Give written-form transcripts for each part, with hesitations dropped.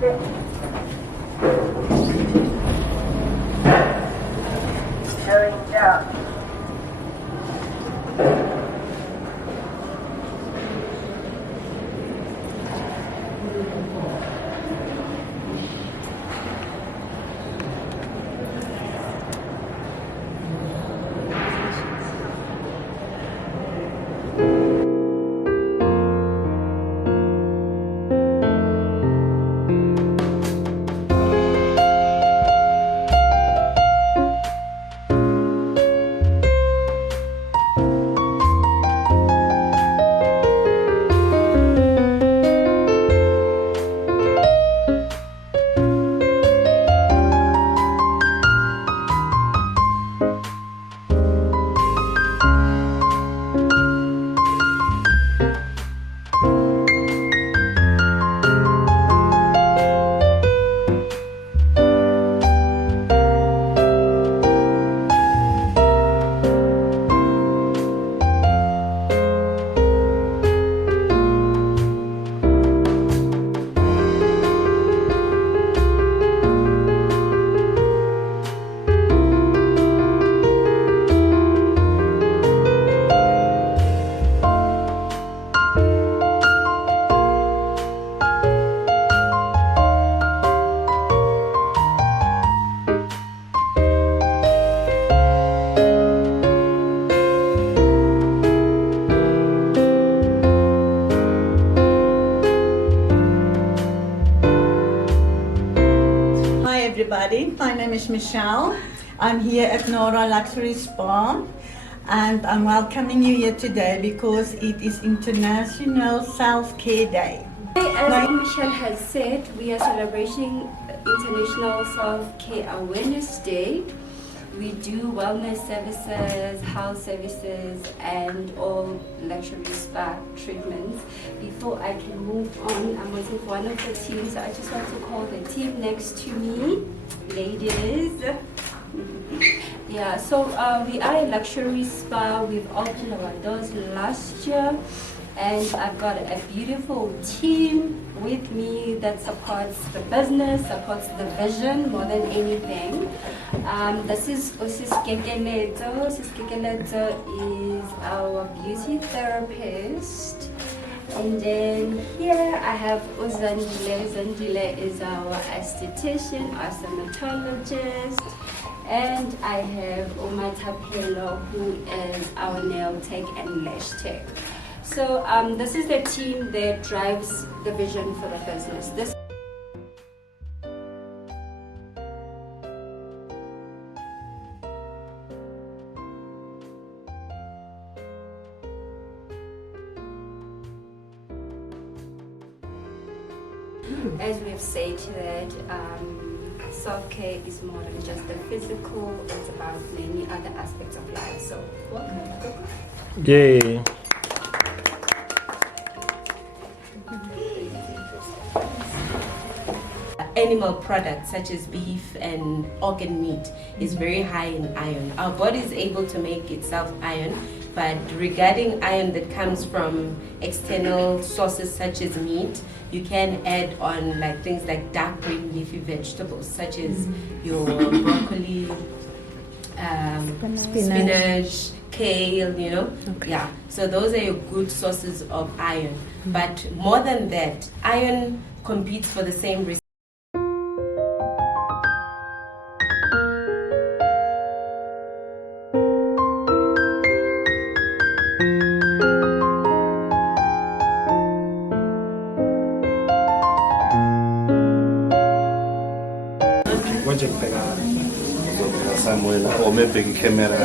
Showing down. Hi everybody, my name is Michelle. I'm here at Nora Luxury Spa and I'm welcoming you here today because it is International Self-Care Day. As Michelle has said, we are celebrating International Self-Care Awareness Day. We do wellness services, house services, and all luxury spa treatments. Before I can move on, I'm waiting for one of the teams. So I just want to call the team next to me, ladies. Yeah, so we are a luxury spa. We've opened our doors last year, and I've got a beautiful team with me that supports the business, supports the vision more than anything. This is Sis Kekeleto. Sis Kekeleto is our beauty therapist. And then here I have Uzandile. Uzandile is our esthetician, our dermatologist. And I have Umatapelo, who is our nail tech and lash tech. So this is the team that drives the vision for the business. As we've said that self-care is more than just the physical, it's about many other aspects of life. So welcome. Yay. Animal products such as beef and organ meat is very high in iron. Our body is able to make itself iron, but regarding iron that comes from external sources such as meat, you can add on like things like dark green leafy vegetables such as your broccoli, spinach, kale, you know. Okay. Yeah, so those are your good sources of iron. But more than that, iron competes for the same resources.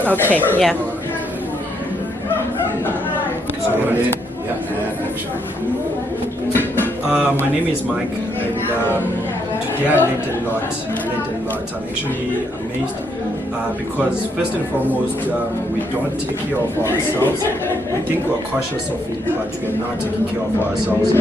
Okay, yeah. My name is Mike, and today I learned a lot. I'm actually amazed because first and foremost, we don't take care of ourselves. We think we're cautious of it, but we are not taking care of ourselves.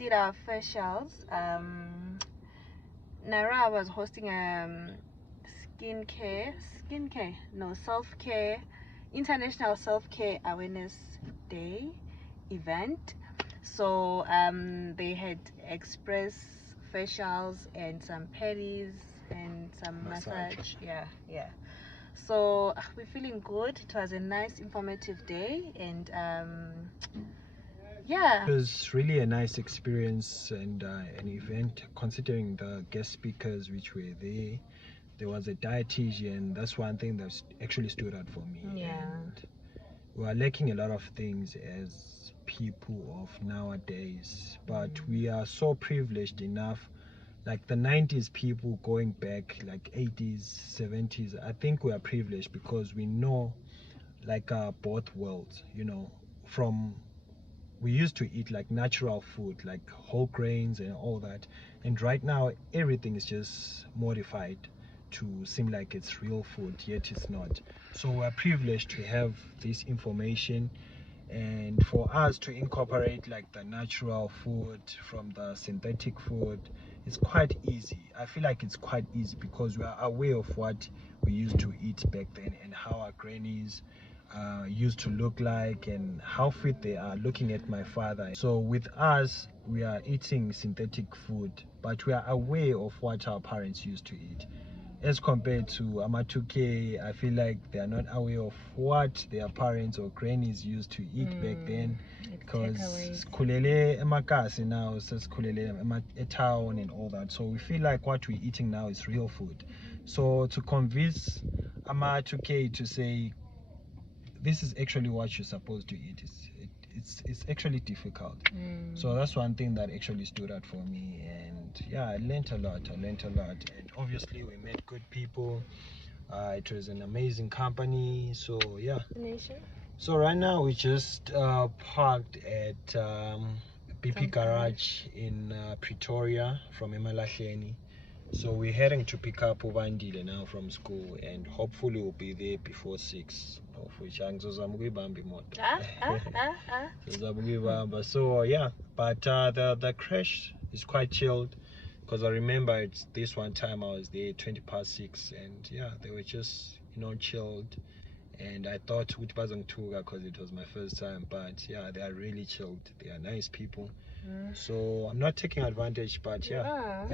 did our facials. Nara was hosting self-care, International Self-Care Awareness Day event. So they had express facials and some pedis and some massage. Yeah. So we're feeling good. It was a nice informative day, and yeah, It was really a nice experience and an event, considering the guest speakers which were there. There was a dietitian. That's one thing that actually stood out for me. Yeah. And we are lacking a lot of things as people of nowadays, but we are so privileged enough. Like the 90s people going back, like 80s, 70s, I think we are privileged because we know like both worlds, you know, from we used to eat like natural food, like whole grains and all that, and right now everything is just modified to seem like it's real food, yet it's not. So we're privileged to have this information, and for us to incorporate like the natural food from the synthetic food, it's quite easy. I feel like it's quite easy because we are aware of what we used to eat back then and how our grannies used to look like and how fit they are, looking at my father. So with us, we are eating synthetic food, but we are aware of what our parents used to eat. As compared to Amatuke, I feel like they are not aware of what their parents or grannies used to eat back then. Because sikhulele emakasi now, sikhulele town and all that. So we feel like what we're eating now is real food. So to convince Amatuke to say this is actually what you're supposed to eat, it's actually difficult. So that's one thing that actually stood out for me, and yeah, I learned a lot, and obviously we met good people. It was an amazing company. So yeah, so right now we just parked at BP Garage in Pretoria from Emalahleni. So we're heading to pick up Uvandile now from school, and hopefully we'll be there before 6. So yeah, but the crash is quite chilled, because I remember it's this one time I was there 6:20, and yeah, they were just, you know, chilled, and I thought it wasn't too because it was my first time, but yeah, they are really chilled. They are nice people. So I'm not taking advantage, but yeah.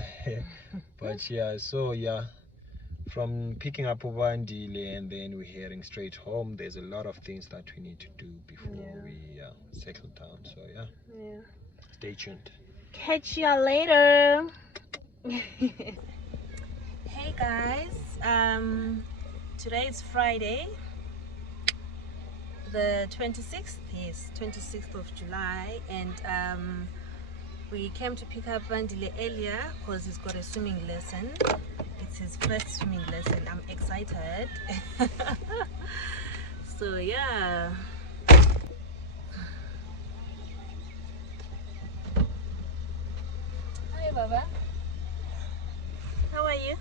But yeah, so yeah, from picking up Uvandile and then we're heading straight home. There's a lot of things that we need to do before we settle down. So yeah, stay tuned. Catch you later. Hey guys, today is Friday, the 26th. Yes, 26th of July, and we came to pick up Vandile earlier because he's got a swimming lesson. It's his first swimming lesson. I'm excited. So yeah. Hi Baba. How are you?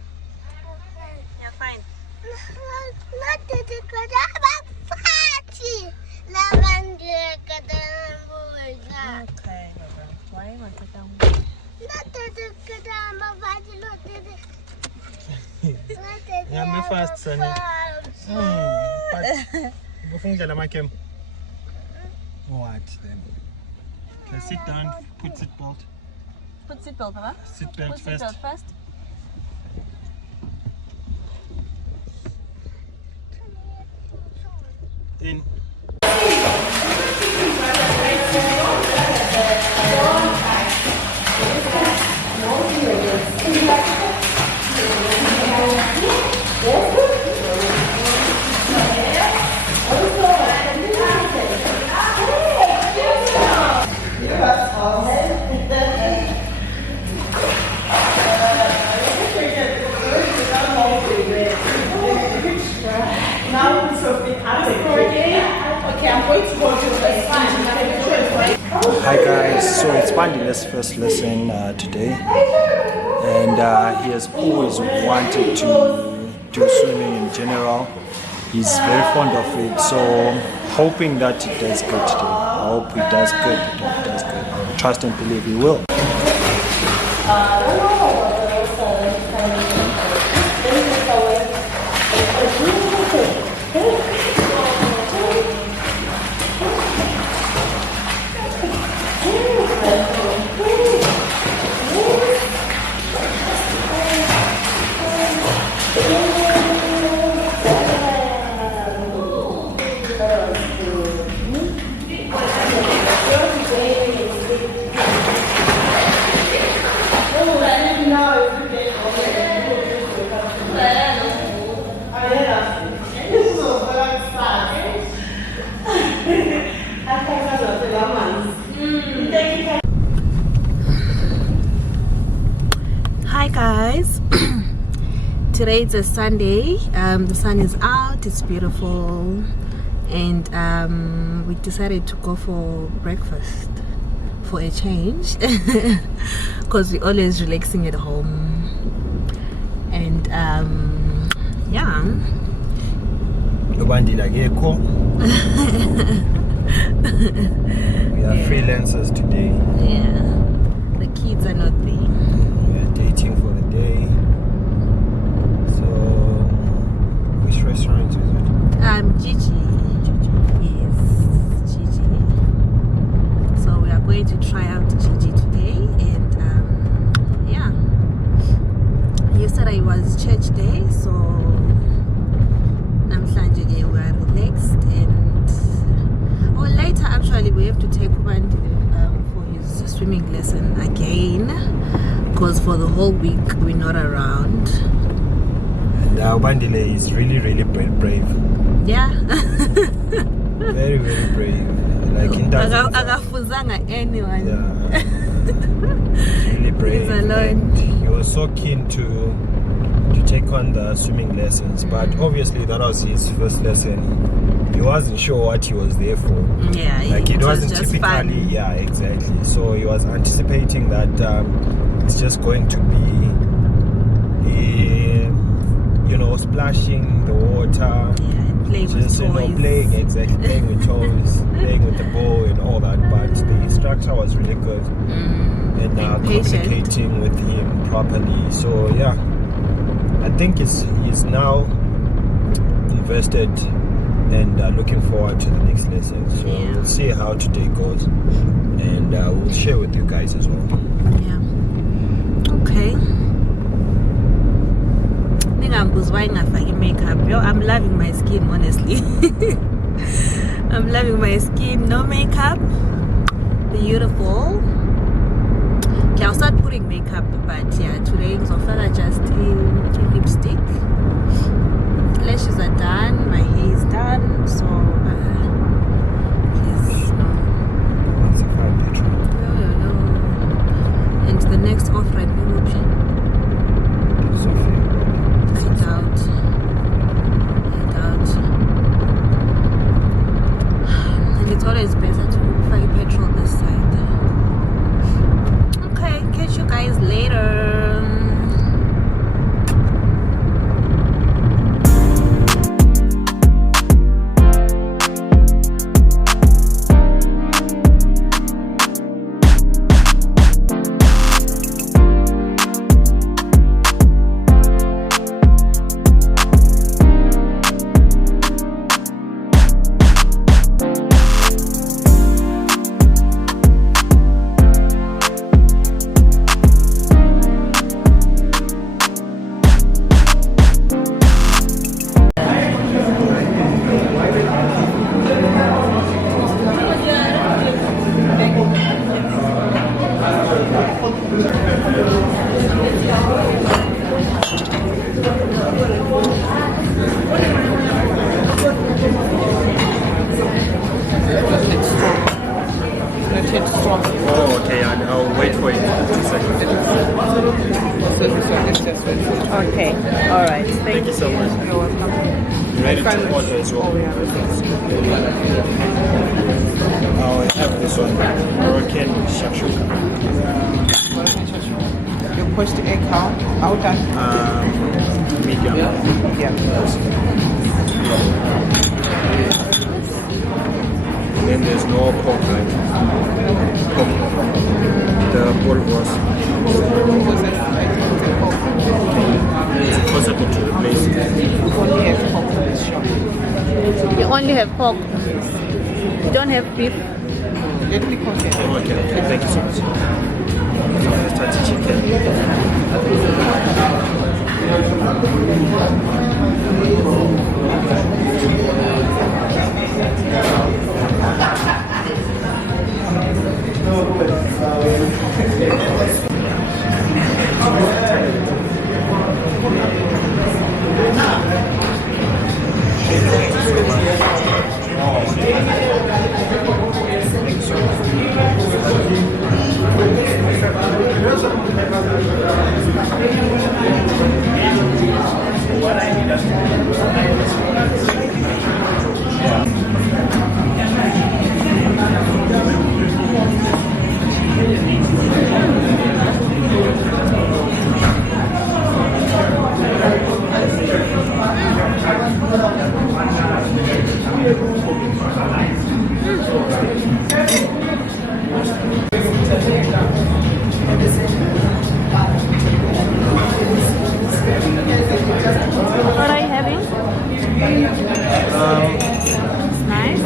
You're fine. Okay, Baba. Why you want to come? Yeah, I'm fast, son. What then? Okay, sit down, put seatbelt. Put seatbelt, Baba. Seatbelt Put first. seatbelt first. In. Hi guys, so it's Vandile's first lesson today, and he has always wanted to do swimming in general. He's very fond of it, so hoping that it does good today. I hope he does good. trust and believe you will. Hi guys. Today it's a Sunday. The sun is out, it's beautiful, and we decided to go for breakfast for a change because we're always relaxing at home. And yeah, We are freelancers today. yeah, the kids are not there. We are dating for the day. So, which restaurant is it? Gigi. Yes, Gigi. So we are going to try out Gigi today, and yeah. Yesterday was church day, so namhlanje we are relaxed, and later actually we have to take Ubandile for his swimming lesson again, because for the whole week we're not around. And Ubandile is really, really brave. Yeah. Very, very brave. Like in that. Akafuzanga anyone. Yeah. He's really brave. He's alone. And he was so keen to take on the swimming lessons, but obviously that was his first lesson. He wasn't sure what he was there for. Yeah, like it wasn't was just typically fun. Yeah, exactly. So he was anticipating that it's just going to be splashing the water, Yeah, playing with just toys. playing with toys, playing with the ball and all that. But the instructor was really good and patient. communicating with him properly. So yeah, I think he's now invested and looking forward to the next lesson. So Yeah. we'll see how today goes, and we'll share with you guys as well. Yeah. Okay. Makeup. Yo, I'm loving my skin, honestly. I'm loving my skin. No makeup. Beautiful. Okay, I'll start putting makeup, but yeah, today Zofala just lipstick. Lashes are done. My hair is done. So please no. No. And the next off-right will be. I doubt. And it's always better to find petrol this side. Okay, catch you guys later. Oh, okay, I'll wait for it. 2 seconds. Okay, alright. Thank you so much. You're welcome. You ready to order as well? I'll have this one. Moroccan shakshuka. Your poached egg how? How done? Medium. Yeah. And then there's no pork, right? Pork. possible to replace it. Only have pork in this shop. You only have pork. You don't have beef. Let me confirm. Okay, thank you so much. So let's start the chicken. What are you having? It's nice.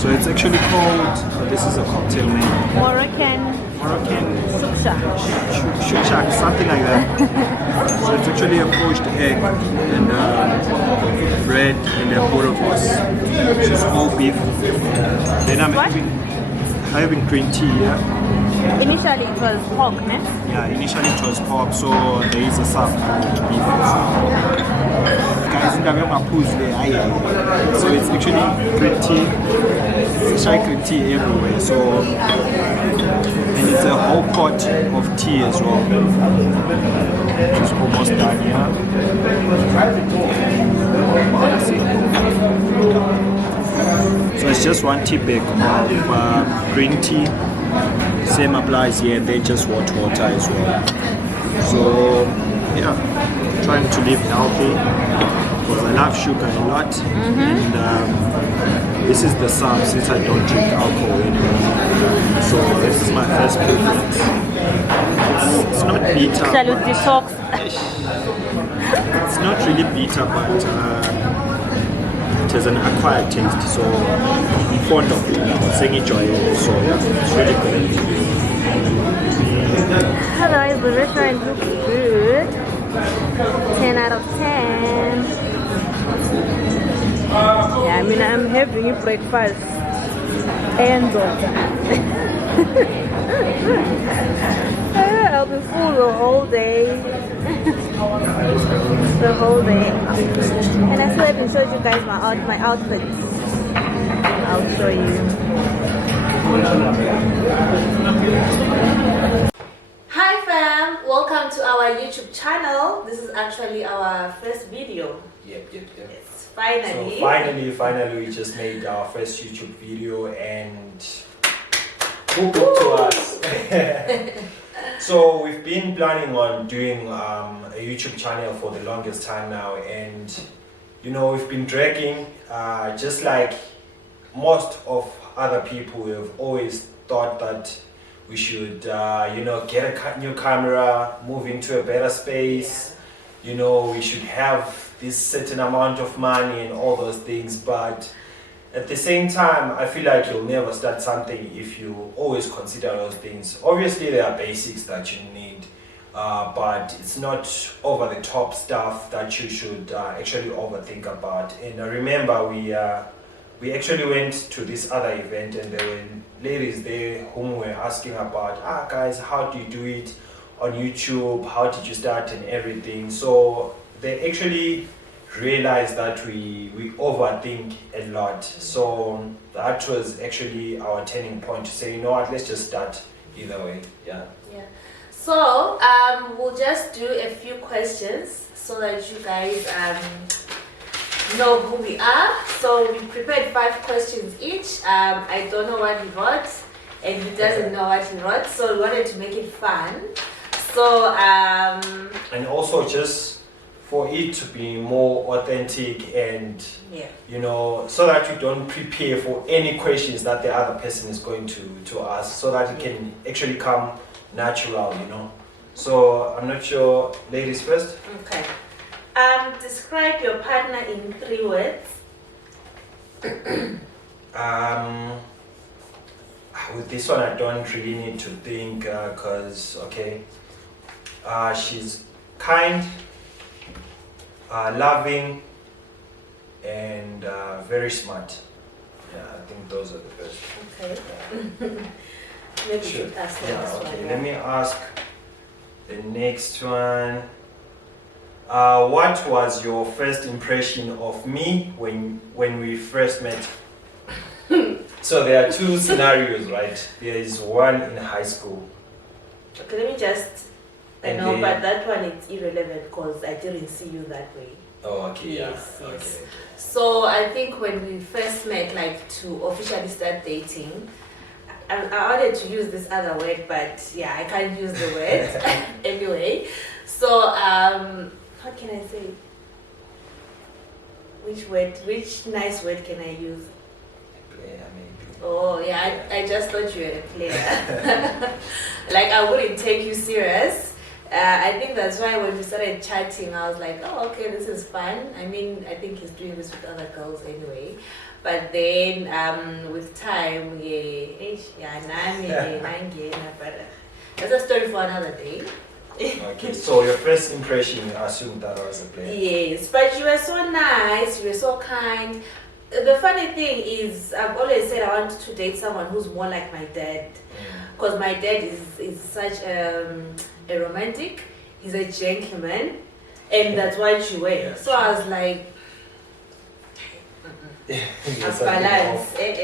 So it's actually called, this is a cocktail name, Moroccan suksha. shukshak, something like that. So it's actually a poached egg and bread and a boerewors, which is all beef. Then I'm What? having green tea, yeah? Initially it was pork, ne? Yeah, initially it was pork, so there is a soft beef. Guys, so it's actually green tea. It's like green tea everywhere. So, and it's a whole pot of tea as well, which is almost done here. So it's just one tea bag of green tea. Same applies here, and then just water as well. So yeah, trying to live healthy because I love sugar a lot, and this is the sum since I don't drink alcohol anymore. So this is my first preference. It's not bitter. Shall we but- detox? It's not really bitter, but it has an acquired taste. So I'm fond of it now. Saying enjoy it. So yeah, it's really good. Otherwise, the restaurant looks good. 10 out of 10. Yeah, I mean, I'm having breakfast and I'll be full the whole day. The whole day. And I still haven't showed you guys my outfits. I'll show you. Hi fam, welcome to our YouTube channel. This is actually our first video. Yep. Yes, finally. So finally, we just made our first YouTube video and hook up to us. So we've been planning on doing a YouTube channel for the longest time now, and you know we've been dragging, just like most of other people. We've always thought that we should, you know, get a new camera, move into a better space. You know, we should have this certain amount of money and all those things, but at the same time, I feel like you'll never start something if you always consider those things. Obviously, there are basics that you need, but it's not over the top stuff that you should actually overthink about. And remember, we actually went to this other event, and there were ladies there whom were asking about, guys, how do you do it on YouTube? How did you start and everything? So they actually realized that we overthink a lot. So that was actually our turning point to say, you know what, let's just start either way. Yeah. So we'll just do a few questions so that you guys know who we are. So we prepared 5 questions each. I don't know what he wrote, and he doesn't know what he wrote, so we wanted to make it fun. So And also just for it to be more authentic and you know, so that you don't prepare for any questions that the other person is going to ask, so that it can actually come natural, you know. So I'm not sure. Ladies first. Okay. Describe your partner in 3 words. With this one, I don't really need to think because she's kind, loving, and very smart. Yeah, I think those are the best. Okay. Maybe you Sure. should ask the Yeah, next okay. one. Let me ask the next one. What was your first impression of me when we first met? So there are 2 scenarios, right? There is one in high school. Okay, let me just. I And know, then- but that one is irrelevant because I didn't see you that way. Oh, okay, Yes, yeah. yes. Okay. So I think when we first met, like to officially start dating, I wanted to use this other word, but yeah, I can't use the word anyway. So what can I say? Which nice word can I use? Yeah, maybe. Oh yeah, I just thought you were a player. Like I wouldn't take you serious. I think that's why when we started chatting, I was like, oh okay, this is fun. I mean, I think he's doing this with other girls anyway. But then with time, but that's a story for another day. Okay, so your first impression, you assumed that I was a player. Yes, but you were so nice, you were so kind. The funny thing is, I've always said I want to date someone who's more like my dad. Because my dad is such a romantic, he's a gentleman, and that's what you were. Yeah, So I was like, Yes, I balance. think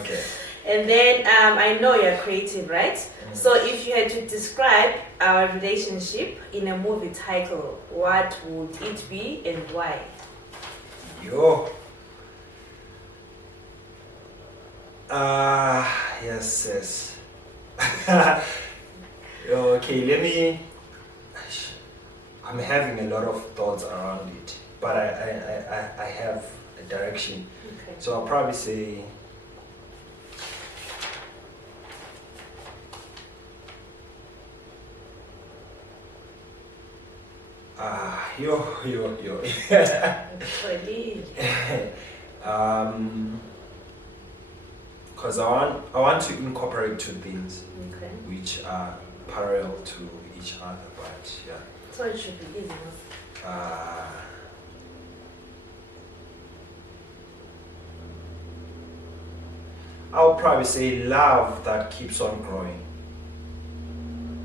okay. And then I know you're creative, right? So if you had to describe our relationship in a movie title, what would it be and why? Yo. Yes. Okay, let me. I'm having a lot of thoughts around it, but I have a direction. Okay. So I'll probably say. Yo. Really? Because I want to incorporate 2 things Okay. which are parallel to each other, but yeah. So it should be easy. I'll probably say love that keeps on growing.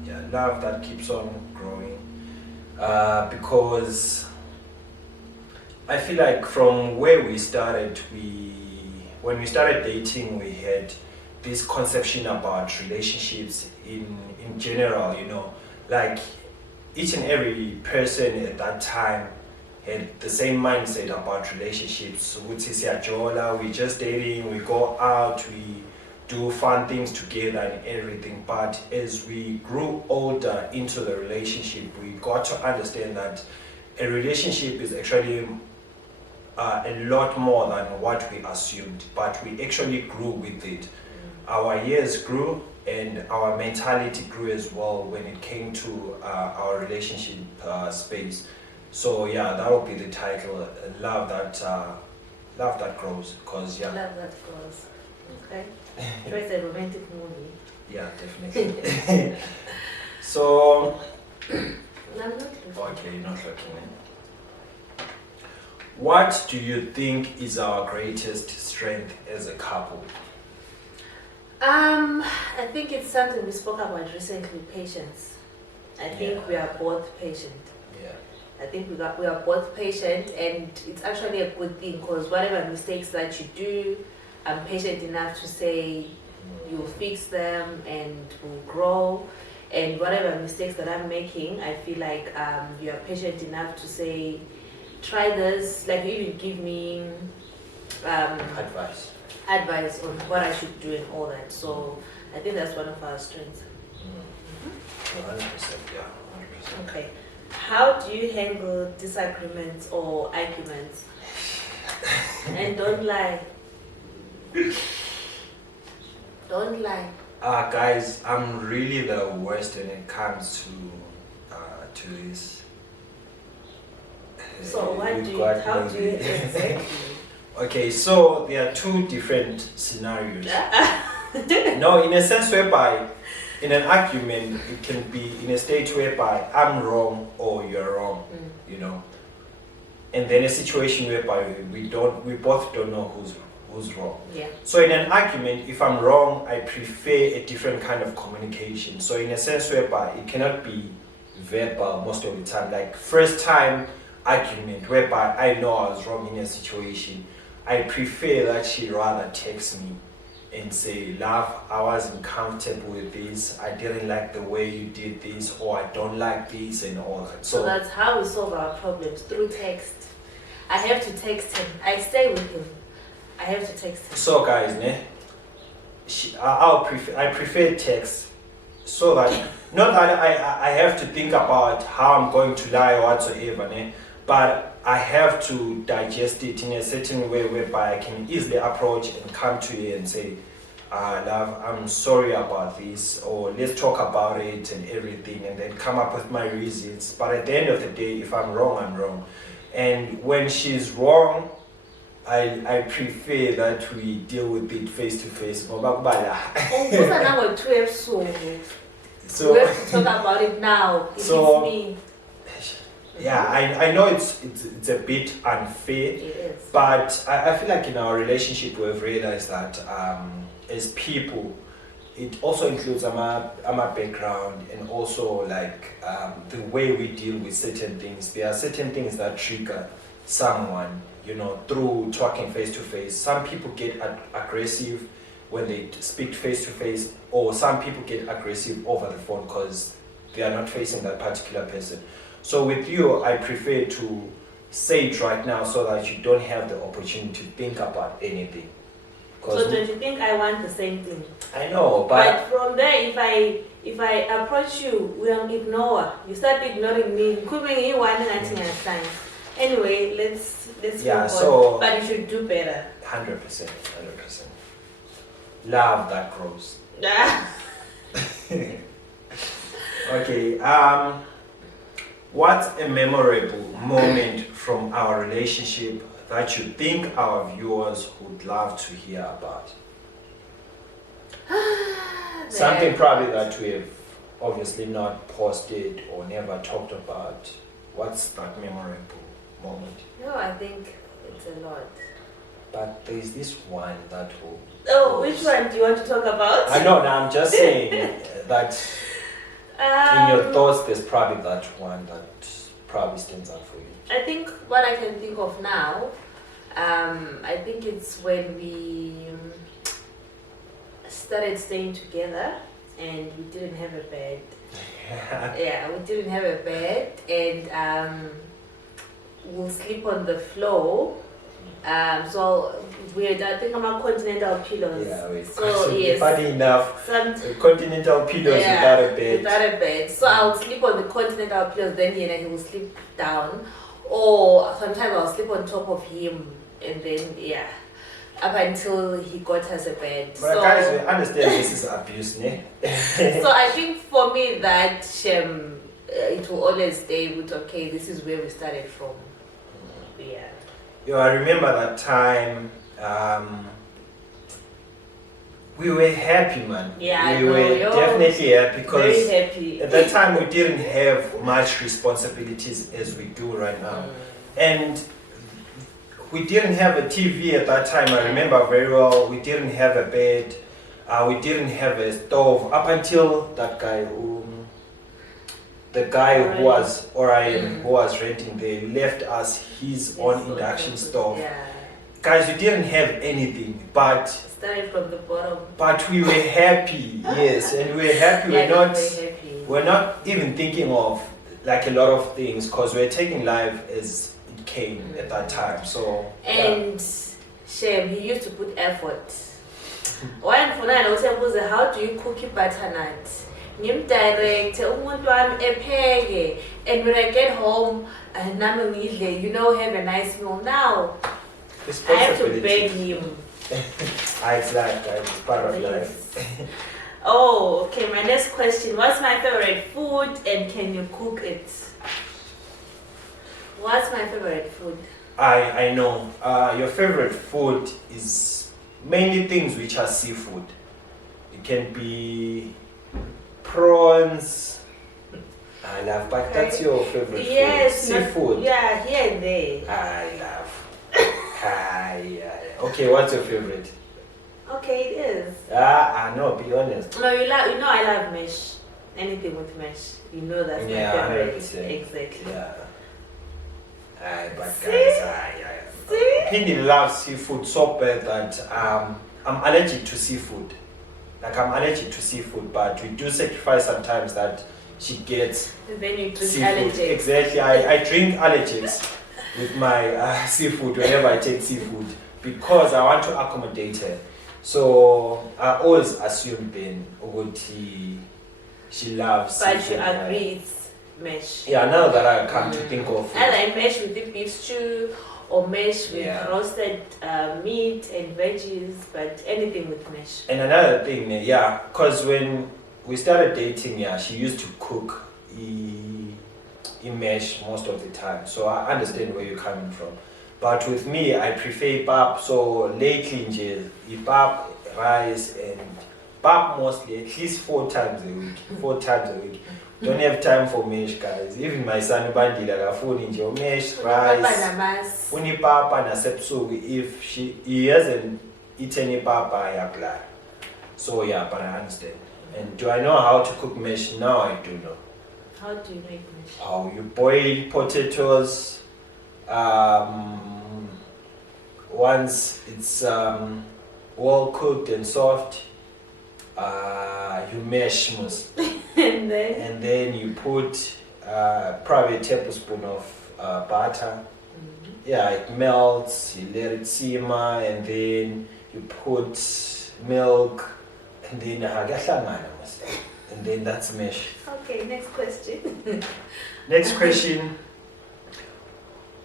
Yeah, love that keeps on growing. Because I feel like from where we started, when we started dating, we had this conception about relationships in general, like each and every person at that time had the same mindset about relationships. We're just dating, we go out, we do fun things together and everything. But as we grew older into the relationship, we got to understand that a relationship is actually a lot more than what we assumed, but we actually grew with it. Our years grew and our mentality grew as well when it came to our relationship space. So yeah, that would be the title, love that grows. Cause yeah, Love that goes. Okay. So it's a romantic movie. yeah, definitely. So I'm not looking. okay, you're not looking. What do you think is our greatest strength as a couple? I think it's something we spoke about recently, patience. I think Yeah. we are both patient. Yeah. I think we are both patient, and it's actually a good thing because whatever mistakes that you do, I'm patient enough to say you'll fix them and we'll grow. And whatever mistakes that I'm making, I feel like you are patient enough to say, try this. Like you even give me Advice. advice on what I should do and all that. So I think that's one of our strengths. 100%, yeah, 100%. Okay. How do you handle disagreements or arguments? And don't lie. Don't lie. Guys, I'm really the worst when it comes to this. So what You do you, got how me. do you exactly? Okay, so there are two different scenarios. No, in a sense whereby in an argument it can be in a state whereby I'm wrong or you're wrong, you know. And then a situation whereby we both don't know who's wrong. Yeah. So in an argument, if I'm wrong, I prefer a different kind of communication. So in a sense whereby it cannot be verbal most of the time. Like first time argument whereby I know I was wrong in a situation, I prefer that she rather text me and say, love, I wasn't comfortable with this, I didn't like the way you did this, or I don't like this and all that. So that's how we solve our problems, through text. I have to text him. I stay with him. I have to text him. So guys, I prefer text, so that not that I have to think about how I'm going to lie or whatsoever, but I have to digest it in a certain way whereby I can easily approach and come to you and say, love, I'm sorry about this, or let's talk about it and everything, and then come up with my reasons. But at the end of the day, if I'm wrong, I'm wrong. And when she's wrong, I prefer that we deal with it face to face. Oh, those are now 12 songs. So We have to talk about it now. It So- is me. yeah, I know it's a bit unfair, It is. but I feel like in our relationship we've realized that as people, it also includes our background and also like the way we deal with certain things. There are certain things that trigger someone, you know, through talking face to face. Some people get aggressive when they speak face to face, or some people get aggressive over the phone because they are not facing that particular person. So with you, I prefer to say it right now so that you don't have the opportunity to think about anything. So don't you think I want the same thing? I know, But from there, if I approach you, we don't ignore. You start ignoring me. Anyway, let's Yeah, move on. so- But you should do better. 100%. Love that grows. Okay, what's a memorable moment from our relationship that you think our viewers would love to hear about? Something probably that we have obviously not posted or never talked about. What's that memorable moment? No, I think it's a lot. But there's this one that will... Oh, which one do you want to talk about? I know, now I'm just saying that in your thoughts there's probably that one that probably stands out for you. I think what I can think of now, I think it's when we started staying together and we didn't have a bed. Yeah, we didn't have a bed, and we'll sleep on the floor. So we had, I think, about continental pillows. Yeah, wait. So yes, Funny enough, some continental pillows without a bed. without a bed. So I'll sleep on the continental pillows, then he will sleep down, or sometimes I'll sleep on top of him, and then yeah, up until he got us a bed. But So, guys, we understand this is abuse, ne? so I think for me that it will always stay with, okay, this is where we started from. Yeah. Yo, I remember that time. We were happy, man. Yeah, I we know, were yo. definitely happy because Very happy. at that time we didn't have much responsibilities as we do right now, and we didn't have a TV at that time. I remember very well. We didn't have a bed. We didn't have a stove up until that guy the guy who was Orion, who was renting there, left us his own induction stove. Yeah. Guys, we didn't have anything, but Started from the bottom. we were happy. Yes, and we were happy. Yeah, We're very happy. not even thinking of like a lot of things because we're taking life as it came at that time. So And Shem, he used to put effort. One for nine, I how do you cook butternut? Direct, umuntu wami epheke, and when I get home, nami ngidle, have a nice meal. Now I have to beg him. It's life, guys. It's part of life. Oh, okay. My next question. What's my favorite food and can you cook it? What's my favorite food? I know. Your favorite food is mainly things which are seafood. It can be prawns. I love, but that's your favorite Yes. food. Seafood. Yeah, here and there. I love. Okay, what's your favorite? Okay, it is. No, be honest. No, you know I love mesh. Anything with mesh. You know that's Yeah, my favorite. 100%. Exactly. Yeah. But See? guys, See? Pindi loves seafood so bad that I'm allergic to seafood. Like I'm allergic to seafood, but we do sacrifice sometimes that she gets And then you drink seafood. allergies. Exactly. I drink allergies with my seafood whenever I take seafood because I want to accommodate her. So I always assume then she loves But seafood. you agree it's mesh. Yeah, now that I come to think of it. I like mesh with the beef stew or mesh with Yeah. roasted meat and veggies, but anything with mesh. And another thing, yeah, because when we started dating, yeah, she used to cook mesh most of the time. So I understand where you're coming from. But with me, I prefer pap. So lately, pap, rice, and pap mostly, at least 4 times a week. 4 times a week. Don't have time for mesh, guys. Even my son, Bandila, akafuni mesh, rice. Uni papa na sepsuku. If he hasn't eaten any papa, I apply. So yeah, but I understand. And do I know how to cook mesh? Now I do know. How do you make mesh? How you boil potatoes. Once it's well cooked and soft, you mash most. And then you put probably a tablespoon of butter. Yeah, it melts, you let it simmer, and then you put milk, and then and then that's mesh. Okay, next question. Next question.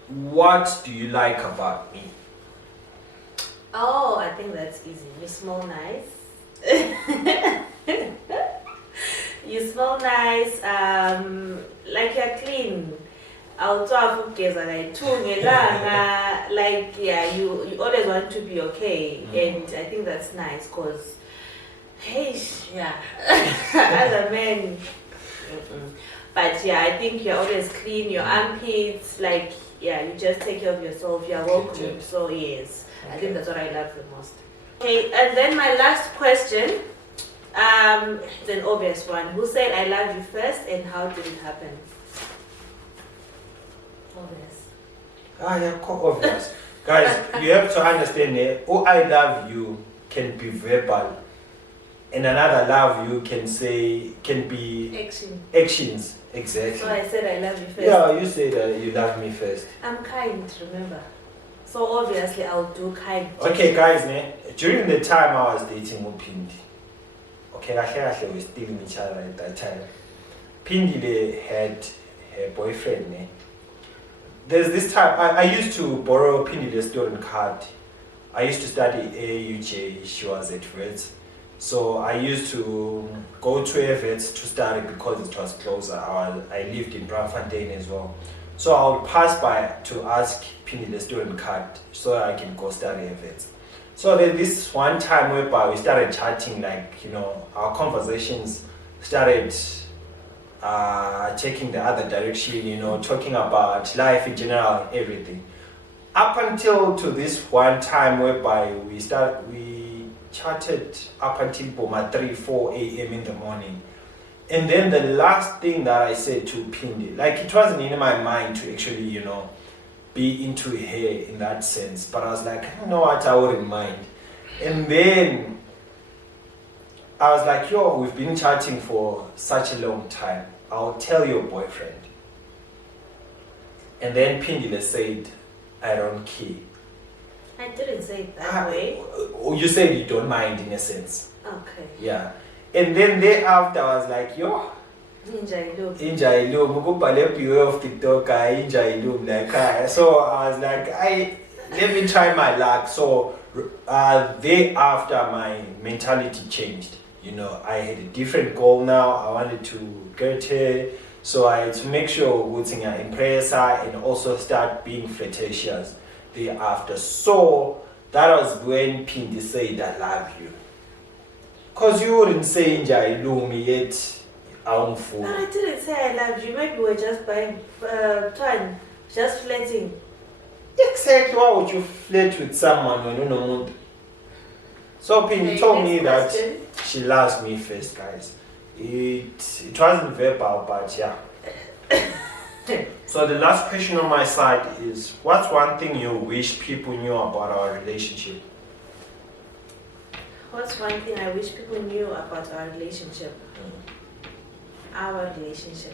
What do you like about me? Oh, I think that's easy. You smell nice. You smell nice. Like you're clean. Like yeah, you always want to be okay, and I think that's nice because, hey, yeah, as a man. But yeah, I think you're always clean. Your armpits, like yeah, you just take care of yourself. You're welcome. So yes, I think that's what I love the most. Okay, and then my last question. It's an obvious one. Who said I love you first, and how did it happen? Obvious. Yeah, quite obvious. Guys, you have to understand that oh, I love you can be verbal, and another love you can be actions. Exactly. So I said I love you first. Yeah, you say that you love me first. I'm kind, remember. So obviously I'll do kind. Okay, guys, during the time I was dating Pindi, okay, we were still in each other at that time. Pindi had her boyfriend. There's this time I used to borrow Pindi's student card. I used to study AUJ. She was at Wits. So I used to go to Wits to study because it was closer. I lived in Braamfontein as well. So I would pass by to ask Pindi the student card so I can go study at Wits. So there's this one time whereby we started chatting, like, you know, our conversations started taking the other direction, you know, talking about life in general and everything. Up until to this one time whereby we chatted up until 3-4 a.m. in the morning. And then the last thing that I said to Pindi, like it wasn't in my mind to actually, you know, be into her in that sense. But I was like, I don't know what, I wouldn't mind. And then I was like, yo, we've been chatting for such a long time. I'll tell your boyfriend. And then Pindi said, I don't care. I didn't say it that way. You said you don't mind in a sense. Okay. Yeah. And then thereafter I was like, yo, Inja ilum, ukubhale beware of TikTok, Inja ilum like so I was like, let me try my luck. So thereafter my mentality changed. you know, I had a different goal now. I wanted to get her. So I had to make sure Wuting impress her and also start being flirtatious thereafter. So that was when Pindi said, I love you. Because you wouldn't say Njai Lumi yet. No, I didn't say I loved you. Maybe we're just buying time, just flirting. Exactly. Why would you flirt with someone when you know? So Pindi told me that she loves me first, guys. It wasn't verbal, but yeah. So the last question on my side is, what's one thing you wish people knew about our relationship? What's one thing I wish people knew about our relationship? Our relationship.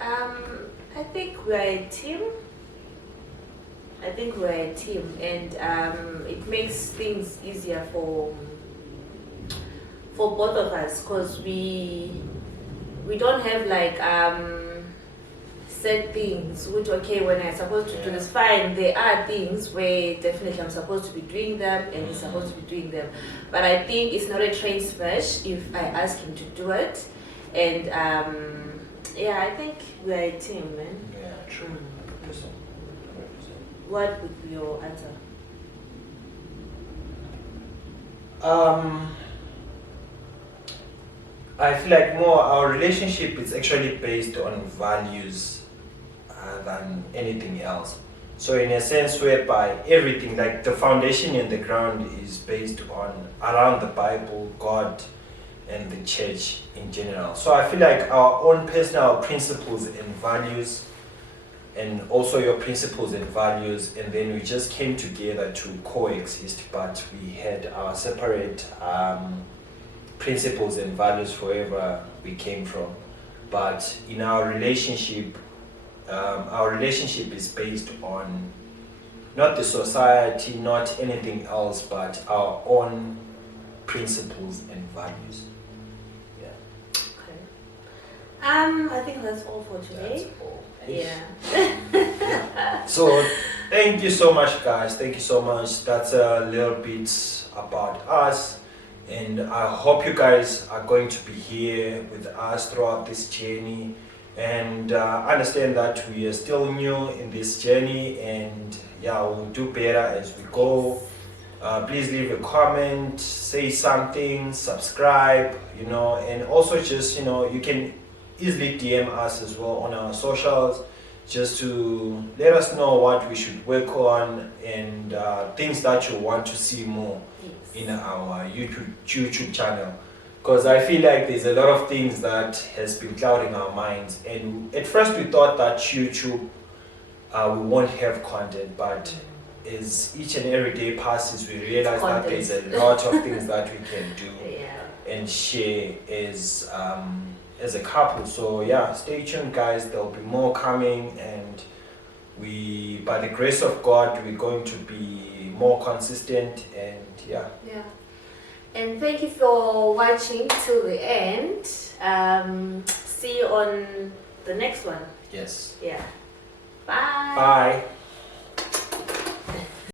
I think we're a team. And it makes things easier for both of us, because we don't have like set things which, okay, when I'm supposed to do this, fine, there are things where definitely I'm supposed to be doing them and he's supposed to be doing them, but I think it's not a train smash if I ask him to do it. And yeah, I think we're a team, man. Yeah, true. 100%. What would be your answer? I feel like more our relationship is actually based on values than anything else. So in a sense whereby everything, like the foundation and the ground, is based on around the Bible, God, and the church in general. So I feel like our own personal principles and values, and also your principles and values, and then we just came together to coexist, but we had our separate principles and values forever we came from. But in our relationship is based on not the society, not anything else, but our own principles and values. Yeah. Okay. I think that's all for today. That's all. Yeah. So thank you so much, guys. Thank you so much. That's a little bit about us, and I hope you guys are going to be here with us throughout this journey, and understand that we are still new in this journey, and yeah, we'll do better as we go. Please leave a comment, say something, subscribe, you know, and also just, you know, you can easily DM us as well on our socials, just to let us know what we should work on, and things that you want to see more in our YouTube channel. Because I feel like there's a lot of things that has been clouding our minds, and at first we thought that YouTube we won't have content, but as each and every day passes, we realize that there's a lot of things that we can do and share as a couple. So yeah, stay tuned, guys. There'll be more coming, and we, by the grace of God, we're going to be more consistent, and yeah. And thank you for watching till the end. See you on the next one. Yes. Yeah. Bye. Bye.